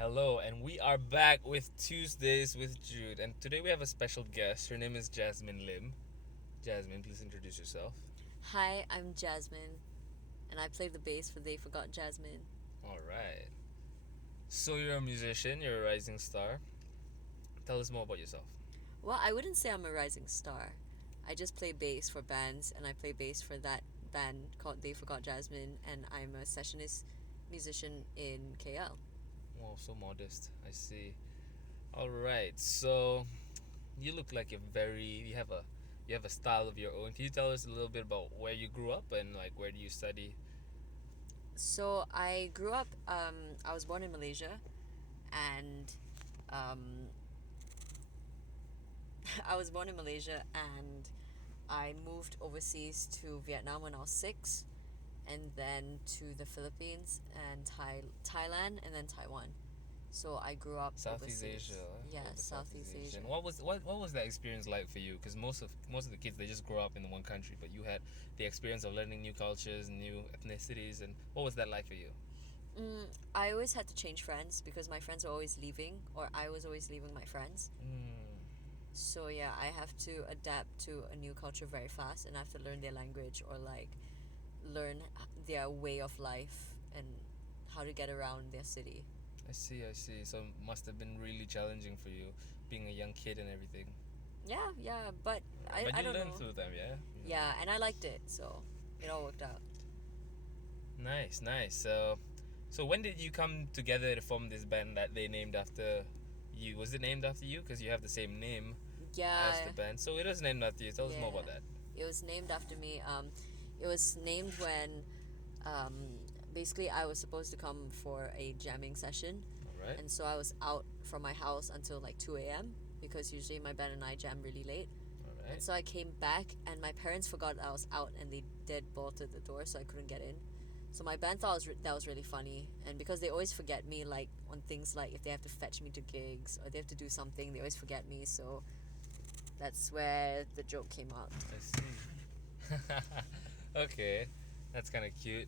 Hello, and we are back with Tuesdays with Jude. And today we have a special guest. Her name is Jasmine Lim. Jasmine, please introduce yourself. Hi, I'm Jasmine, and I play the bass for They Forgot Jasmine. All right. So you're a musician, you're a rising star. Tell us more about yourself. Well, I wouldn't say I'm a rising star. I just play bass for bands, and I play bass for that band called They Forgot Jasmine, and I'm a sessionist musician in KL. Oh, so modest. I see. All right. So you look like you have a style of your own. Can you tell us a little bit about where you grew up and like where do you study? So I grew up, I was born in Malaysia, and um, I was born in Malaysia, and I moved overseas to Vietnam when I was 6, and then to the Philippines and Thailand and then Taiwan. So I grew up Southeast overseas. Asia, Yeah, over Southeast Southeast Asia. Asia. And what was that experience like for you? Because most of the kids they just grow up in one country, but you had the experience of learning new cultures, new ethnicities, and what was that like for you? I always had to change friends because my friends were always leaving, or I was always leaving my friends. Mm, So yeah, I have to adapt to a new culture very fast, and I have to learn their language or like learn their way of life and how to get around their city. I see, I see. So it must have been really challenging for you, being a young kid and everything. Yeah, yeah, but But I you don't learned know. through them, yeah. You Yeah, learned. and I liked it, so it all worked out. Nice, nice. So when did you come together to form this band that they named after you? Was it named after you? Because you have the same name as the Yeah, band. So it was named after you. Tell us more yeah. about that. It was named after me. It was named when um, basically I was supposed to come for a jamming session, All right. and so I was out from my house until like 2 a.m. because usually my band and I jam really late. All And right. so I came back, and my parents forgot I was out, and they dead bolted the door, so I couldn't get in. So my band thought that was really funny, and because they always forget me, like on things like if they have to fetch me to gigs or they have to do something, they always forget me. So that's where the joke came out. I see. Okay, that's kind of cute.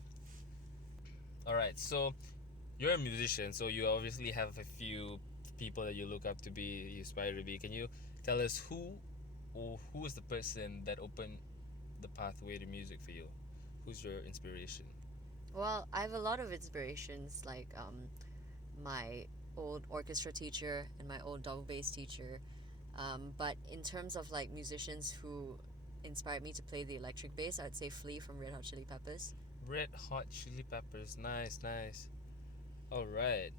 All right, so you're a musician, so you obviously have a few people that you look up to be, you aspire to be. Can you tell us who was the person that opened the pathway to music for you? Who's your inspiration? Well, I have a lot of inspirations, like my old orchestra teacher and my old double bass teacher. But in terms of like musicians who inspired me to play the electric bass, I'd say Flea from Red Hot Chili Peppers. Red Hot Chili Peppers. Nice, nice. All right.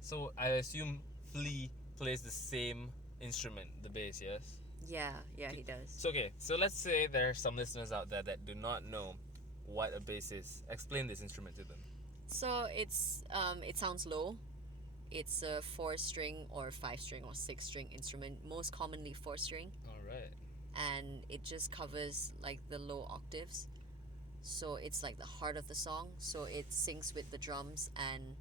So I assume Flea plays the same instrument, the bass, yes? Yeah, yeah, Okay. he does. So let's say there are some listeners out there that do not know what a bass is. Explain this instrument to them. So it sounds low. It's a 4 string or 5 string or 6 string instrument, most commonly 4 string, All right. and it just covers like the low octaves. So it's like the heart of the song. So it syncs with the drums, and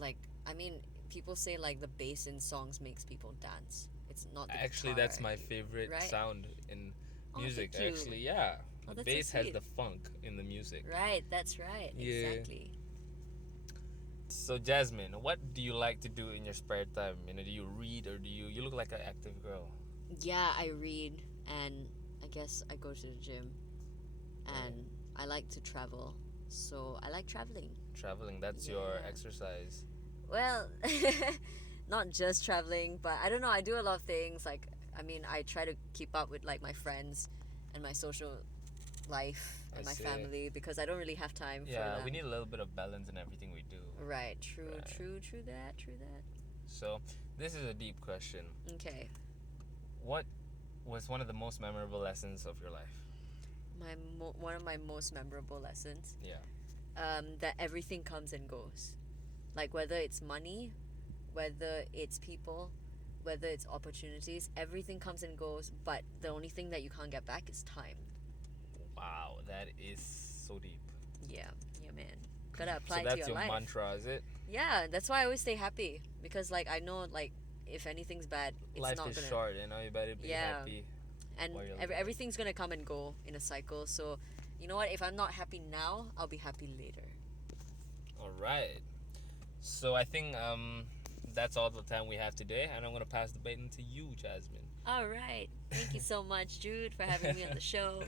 like I mean, people say like the bass in songs makes people dance. It's not the Actually, guitar, that's my favorite right? sound in Oh, music. thank you. Actually, yeah. Oh, The that's so bass has sweet. the funk in the music. Right, that's right. Yeah. Exactly. So Jasmine, what do you like to do in your spare time? Do you read or do you look like an active girl? Yeah, I read, and I guess I go to the gym, Right. and I like to travel. So I like traveling. Traveling, that's your Yeah. exercise. Well, not just traveling, but I don't know. I do a lot of things. Like, I mean, I try to keep up with like my friends and my social life I and my see. family because I don't really have time for Yeah, we them. need a little bit of balance in everything we do. Right. True. Right. True. True that. True that. So, this is a deep question. Okay. What was one of the most memorable lessons of your life? One of my most memorable lessons. Yeah. That everything comes and goes. Like whether it's money, whether it's people, whether it's opportunities, everything comes and goes. But the only thing that you can't get back is time. Wow, that is so deep. Yeah. Yeah, man. Gotta So apply it to that's your your life. mantra, is it? Yeah, that's why I always stay happy because like I know like if anything's bad, it's Life not is gonna. short, you better be Yeah, happy and while you're living. everything's gonna come and go in a cycle. So, you know what? If I'm not happy now, I'll be happy later. All right. So I think that's all the time we have today, and I'm gonna pass the baton to you, Jasmine. All right. Thank you so much, Jude, for having me on the show.